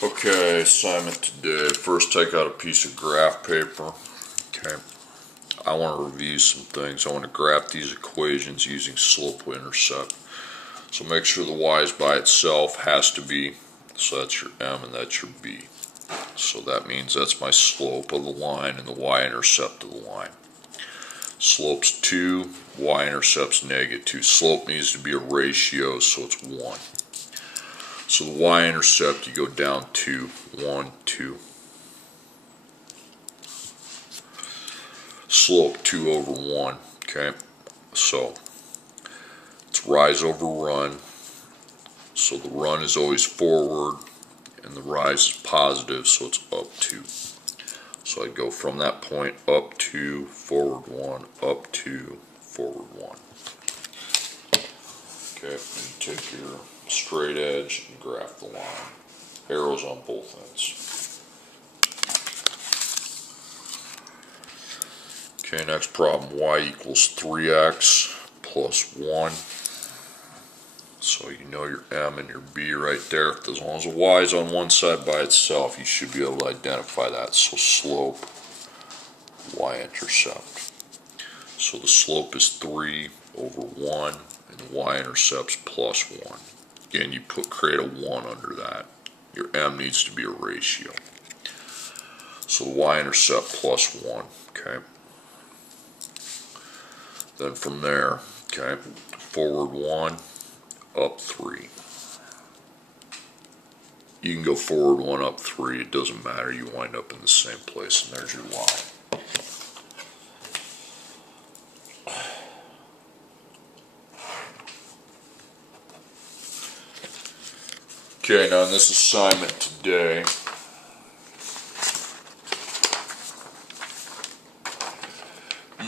Okay, assignment today. First, take out a piece of graph paper. Okay, I want to review some things. I want to graph these equations using slope-intercept. So make sure the y is by itself, has to be. So that's your m and that's your b. So that means that's my slope of the line and the y-intercept of the line. Slope's 2, y-intercept's -2. Slope needs to be a ratio, so it's 1. So the y-intercept, you go down 2, 1, 2. Slope 2 over 1, okay? So it's rise over run. So the run is always forward and the rise is positive, so it's up 2. So I go from that point up 2, forward 1, up 2, forward 1. Okay, and you take your straight edge and graph the line. Arrows on both ends. Okay, next problem, y equals 3x plus 1. So you know your m and your b right there. As long as the y is on one side by itself, you should be able to identify that. So slope, y-intercept. So the slope is 3 over 1, and the y-intercept's plus 1. Again, you create a 1 under that. Your m needs to be a ratio. So the y-intercept plus 1, okay? Then from there, okay, forward 1, up 3. You can go forward 1, up 3, it doesn't matter, you wind up in the same place, and there's your line. Okay, now in this assignment today,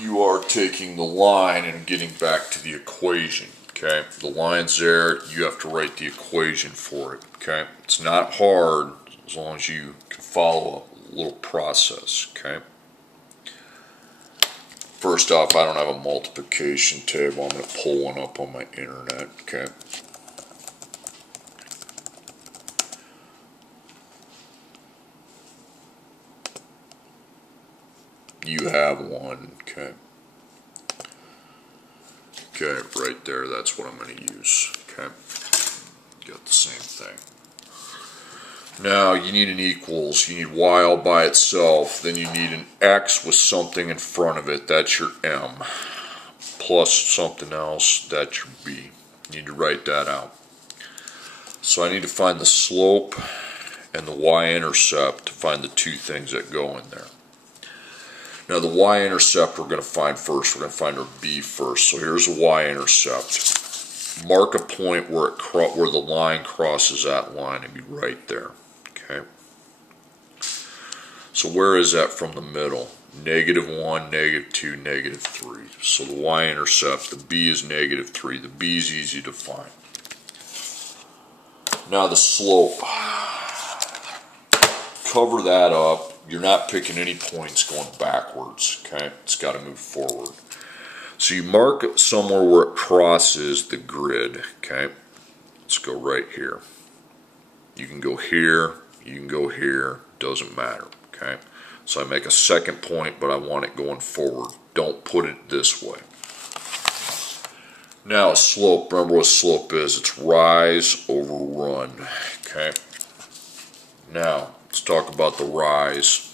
you are taking the line and getting back to the equation. Okay, the line's there, you have to write the equation for it. Okay, it's not hard as long as you can follow a little process. Okay, first off, I don't have a multiplication table. I'm going to pull one up on my internet. Okay. You have one, okay. Okay, right there, that's what I'm going to use, okay. Got the same thing. Now, you need an equals, you need y all by itself, then you need an x with something in front of it, that's your m, plus something else, that's your b. You need to write that out. So I need to find the slope and the y-intercept to find the two things that go in there. Now the y-intercept we're going to find first. We're going to find our b first. So here's a y-intercept. Mark a point where the line crosses that line and be right there. Okay. So where is that from the middle? -1, -2, -3. So the y-intercept, the b is -3. The b is easy to find. Now the slope. Cover that up. You're not picking any points going backwards, okay? It's got to move forward. So you mark it somewhere where it crosses the grid, okay? Let's go right here. You can go here, you can go here, doesn't matter, okay? So I make a second point, but I want it going forward. Don't put it this way. Now a slope, remember what slope is. It's rise over run, okay? Now, let's talk about the rise.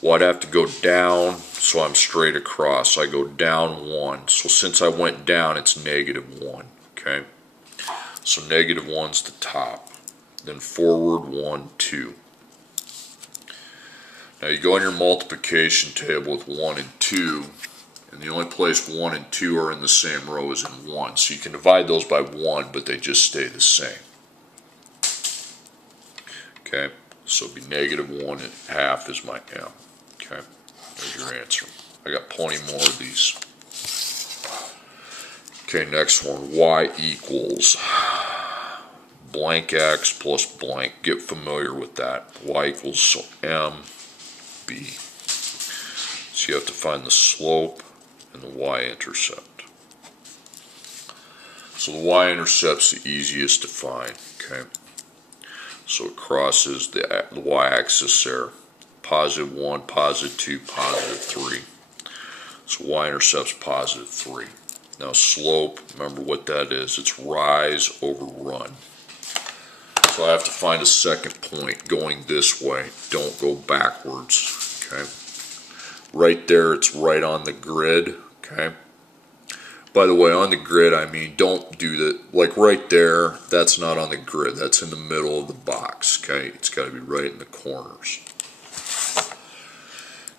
Well, I'd have to go down, so I'm straight across. I go down 1. So since I went down, it's -1, okay? So -1's the top. Then forward 1, 2. Now you go in your multiplication table with 1 and 2, and the only place 1 and 2 are in the same row is in 1. So you can divide those by 1, but they just stay the same. Okay? So it'd be -1 and half is my m. Okay, there's your answer. I got plenty more of these. Okay, next one. Y equals blank x plus blank. Get familiar with that. Y equals, so m, b. So you have to find the slope and the y-intercept. So the y-intercept's the easiest to find. Okay. So it crosses the y-axis there. Positive 1, positive 2, positive 3. So y-intercept's positive 3. Now slope, remember what that is. It's rise over run. So I have to find a second point going this way. Don't go backwards. Okay. Right there, it's right on the grid. Okay. By the way, on the grid, I mean, don't do that. Like right there, that's not on the grid. That's in the middle of the box. Okay. It's got to be right in the corners.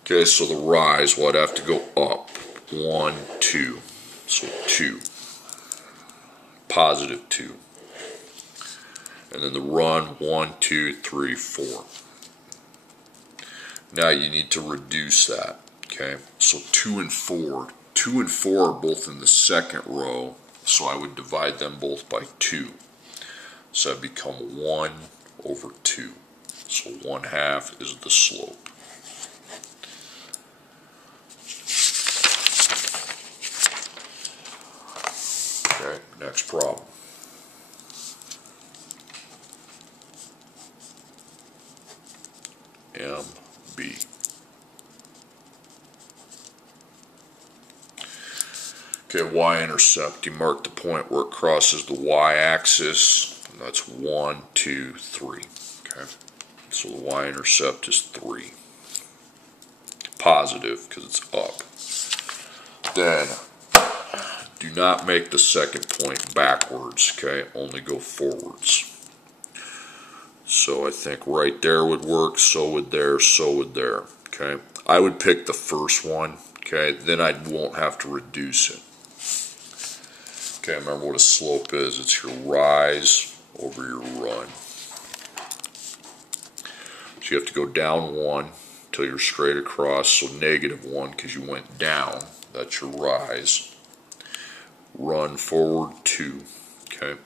Okay, so the rise, well, I'd have to go up. 1, 2. So 2. Positive 2. And then the run, 1, 2, 3, 4. Now you need to reduce that. Okay, so 2 and 4. 2 and 4 are both in the second row, so I would divide them both by 2. So that become 1 over 2. So 1/2 is the slope. Okay, next problem. MB. Okay, y-intercept, you mark the point where it crosses the y-axis, and that's 1, 2, 3. Okay, so the y-intercept is 3. Positive, because it's up. Then, do not make the second point backwards, okay, only go forwards. So I think right there would work, so would there, so would there. Okay, I would pick the first one. Okay, then I won't have to reduce it. Okay, remember what a slope is. It's your rise over your run. So you have to go down 1 until you're straight across. So -1 because you went down. That's your rise. Run forward 2. Okay.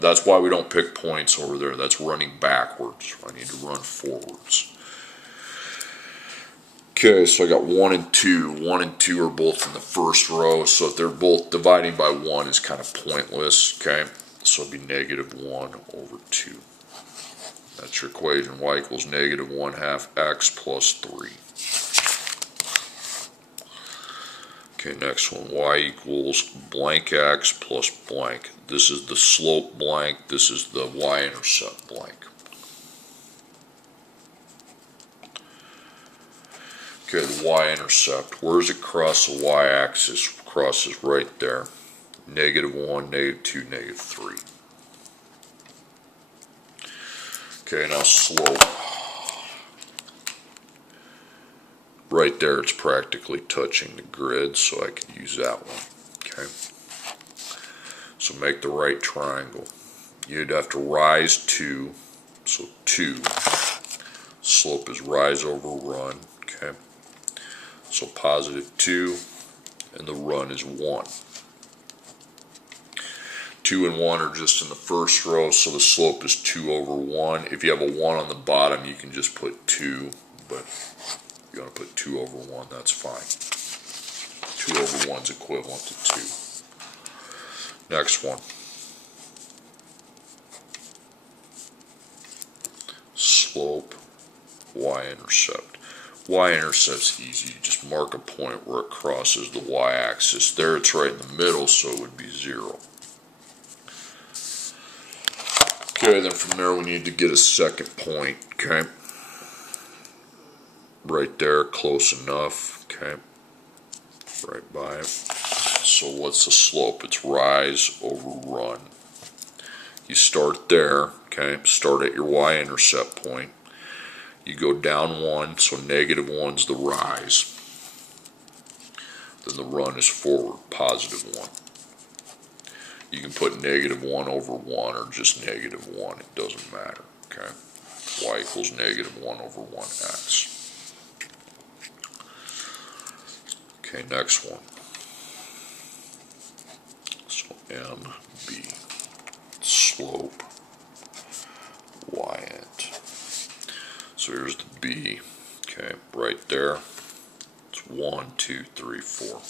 That's why we don't pick points over there. That's running backwards. I need to run forwards. Okay, so I got 1 and 2. 1 and 2 are both in the first row, so if they're both dividing by 1 is kind of pointless. Okay, so it'd be -1 over 2. That's your equation. Y equals -1/2 x plus 3. Okay, next one. Y equals blank x plus blank. This is the slope blank. This is the y-intercept blank. Okay, the y-intercept. Where does it cross the y-axis? Crosses right there. -1, -2, -3. Okay, now slope. Right there, it's practically touching the grid, so I can use that one. Okay. So make the right triangle. You'd have to rise 2, so 2. Slope is rise over run. Okay. So +2, and the run is 1. 2 and 1 are just in the first row, so the slope is 2 over 1. If you have a 1 on the bottom, you can just put 2, but if you want to put 2 over 1, that's fine. 2 over 1 is equivalent to 2. Next one. Slope, y-intercept. Y-intercept's easy. You just mark a point where it crosses the y-axis. There it's right in the middle, so it would be 0. Okay, then from there we need to get a second point. Okay. Right there, close enough. Okay. Right by it. So what's the slope? It's rise over run. You start there. Okay. Start at your y-intercept point. You go down 1, so -1's the rise. Then the run is forward, +1. You can put -1 over 1 or just -1. It doesn't matter. Okay. Y equals -1 over 1x. Okay, next one. So MB. Slope. Y-int. So here's the B. Okay, right there. It's 1, 2, 3, 4.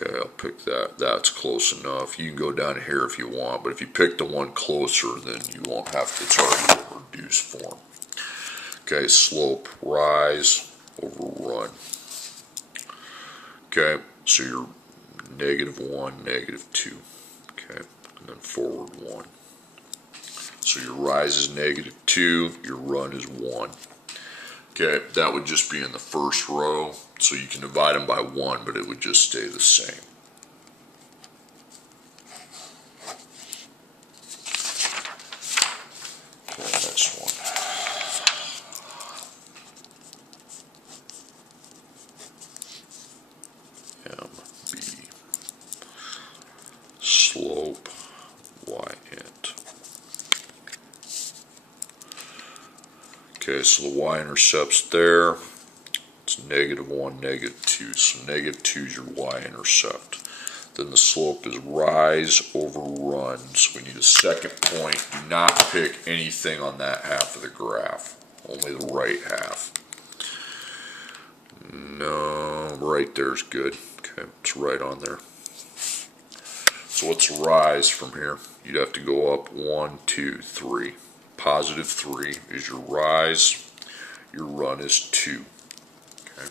Okay, I'll pick that. That's close enough. You can go down here if you want, but if you pick the one closer, then you won't have to. It's already in reduced form. Okay, slope, rise over run. Okay, so you're -1, -2. Okay, and then forward 1. So your rise is -2, your run is 1. Okay, that would just be in the first row, so you can divide them by 1, but it would just stay the same. Okay, next one. MB. Slope, Y-int. Okay, so the Y-intercept's there. It's -1, -2. So -2 is your Y-intercept. Then the slope is rise over run. So we need a second point. Do not pick anything on that half of the graph. Only the right half. No, right there's good. Okay, it's right on there. So what's rise from here? You'd have to go up 1, 2, 3. +3 is your rise. Your run is 2. Okay.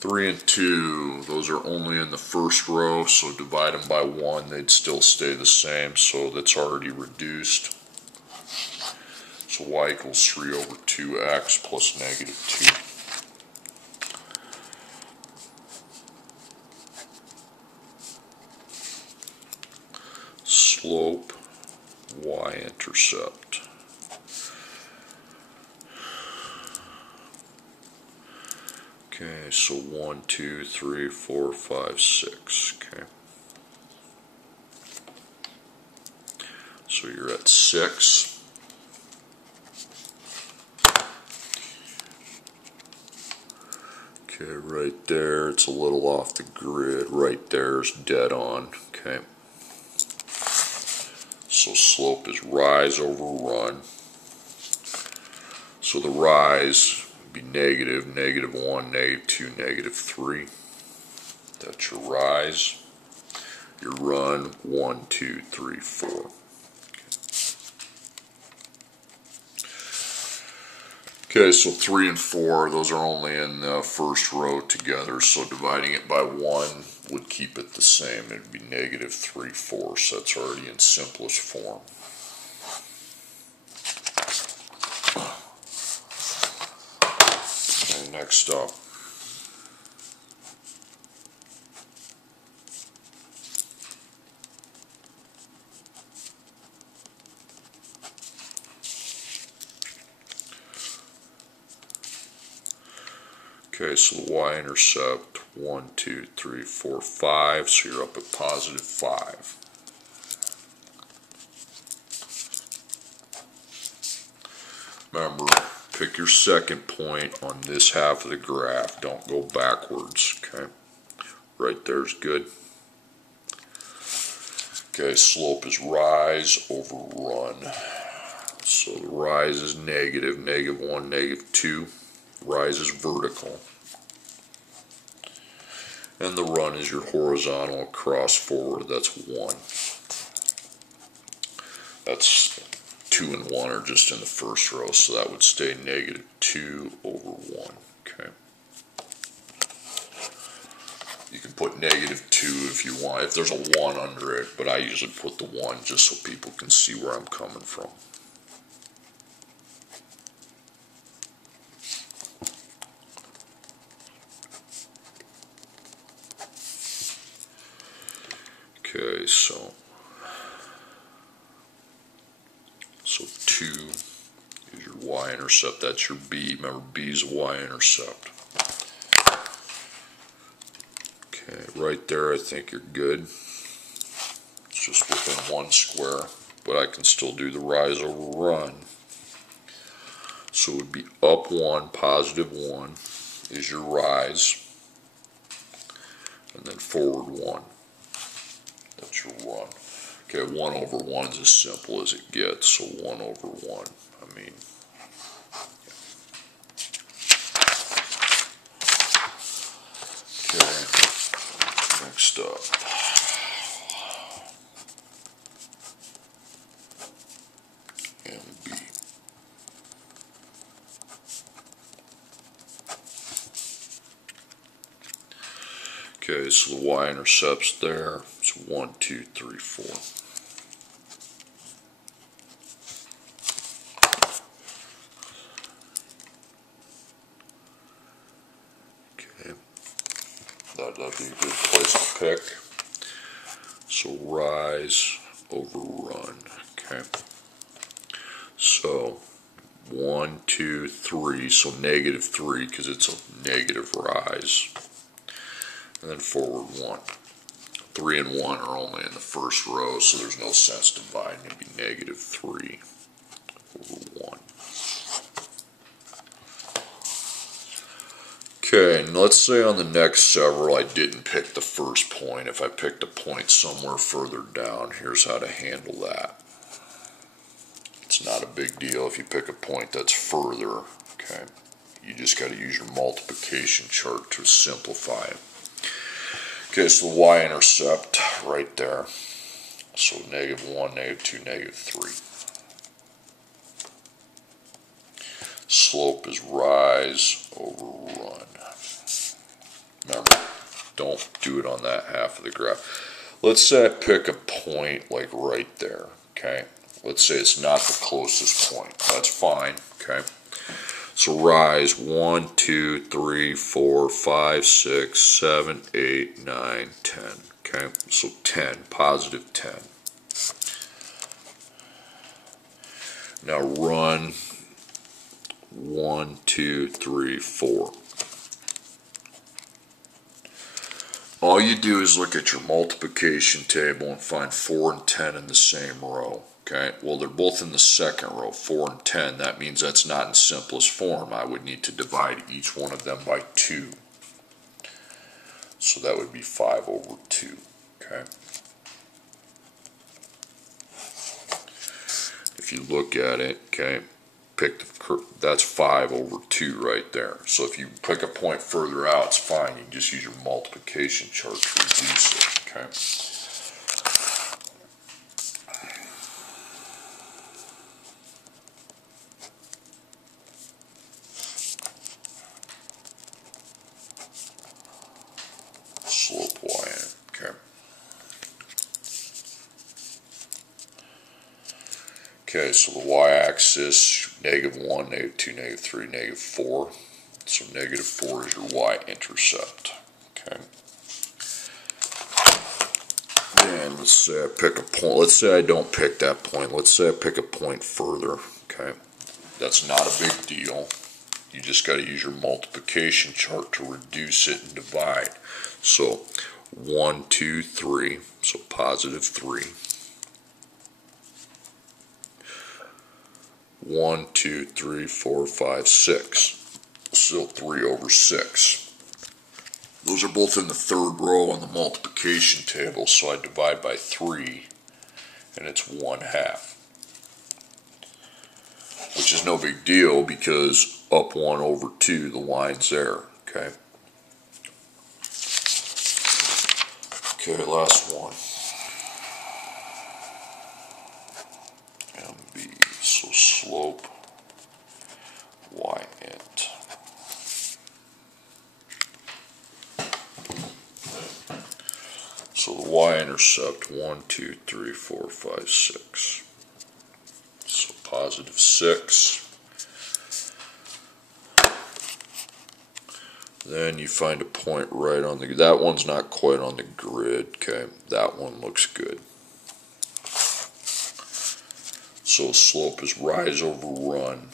3 and 2, those are only in the first row, so divide them by 1, they'd still stay the same, so that's already reduced. So y equals 3 over 2x plus -2. Slope, Y-intercept. Okay, so 1, 2, 3, 4, 5, 6. Okay. So you're at 6. Okay, right there, it's a little off the grid. Right there's dead on. Okay. So slope is rise over run. So the rise would be negative, -1, -2, -3. That's your rise. Your run, 1, 2, 3, 4. Okay, so 3 and 4, those are only in the first row together, so dividing it by 1 would keep it the same. It would be -3 fourths. That's already in simplest form. Okay, next up. Okay, so the Y-intercept, 1, 2, 3, 4, 5, so you're up at +5. Remember, pick your second point on this half of the graph. Don't go backwards, okay? Right there's good. Okay, slope is rise over run. So the rise is negative, -1, -2. Rise is vertical. And the run is your horizontal across forward. That's 1. That's 2 and 1 are just in the first row, so that would stay -2 over 1. Okay. You can put -2 if you want, if there's a 1 under it, but I usually put the 1 just so people can see where I'm coming from. Okay, so 2 is your Y-intercept. That's your B. Remember, B is Y-intercept. Okay, right there I think you're good. It's just within 1 square, but I can still do the rise over run. So it would be up 1, +1 is your rise, and then forward 1. That's your run. Okay, 1 over 1 is as simple as it gets, so 1 over 1. I mean, okay. Next up. MB. Okay, so the Y-intercepts there. It's 1, 2, 3, 4. Okay, that'd be a good place to pick. So rise, overrun. Okay, so 1, 2, 3. So -3 because it's a negative rise. And then forward 1. 3 and 1 are only in the first row, so there's no sense dividing. It'd be -3 over 1. Okay, and let's say on the next several I didn't pick the first point. If I picked a point somewhere further down, here's how to handle that. It's not a big deal if you pick a point that's further. Okay, you just got to use your multiplication chart to simplify it. Okay, so the Y-intercept right there. So -1, -2, -3. Slope is rise over run. Remember, don't do it on that half of the graph. Let's say I pick a point like right there, okay? Let's say it's not the closest point. That's fine, okay? So rise 1, 2, 3, 4, 5, 6, 7, 8, 9, 10. Okay, so 10, positive 10. Now run 1, 2, 3, 4. All you do is look at your multiplication table and find 4 and 10 in the same row. Okay, well they're both in the second row, 4 and 10. That means that's not in simplest form. I would need to divide each one of them by 2. So that would be 5 over 2. Okay. If you look at it, okay, that's 5 over 2 right there. So if you pick a point further out, it's fine. You can just use your multiplication chart to reduce it. Okay. Slope y in. Okay. Okay, so the y-axis, -1, -2, -3, -4. So -4 is your y-intercept. Okay. And let's say I pick a point. Let's say I don't pick that point. Let's say I pick a point further. Okay. That's not a big deal. You just got to use your multiplication chart to reduce it and divide. So 1, 2, 3. So positive 3. 1, 2, 3, 4, 5, 6. Still 3 over 6. Those are both in the third row on the multiplication table, so I divide by 3, and it's 1/2. Which is no big deal because up 1 over 2, the line's there, okay? Okay, last one. MB, so slope Y-int. So the Y-intercept, 1, 2, 3, 4, 5, 6. So positive 6. Then you find a point right on the, that one's not quite on the grid, okay? That one looks good. So slope is rise over run.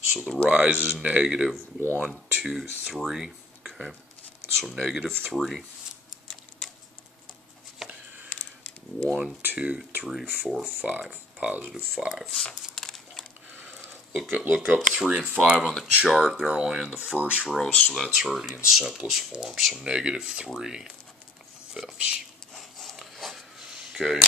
So the rise is -1, 2, 3, okay? So -3. 1, 2, 3, 4, 5. Positive 5. Look up 3 and 5 on the chart. They're only in the first row, so that's already in simplest form. So -3/5. Okay.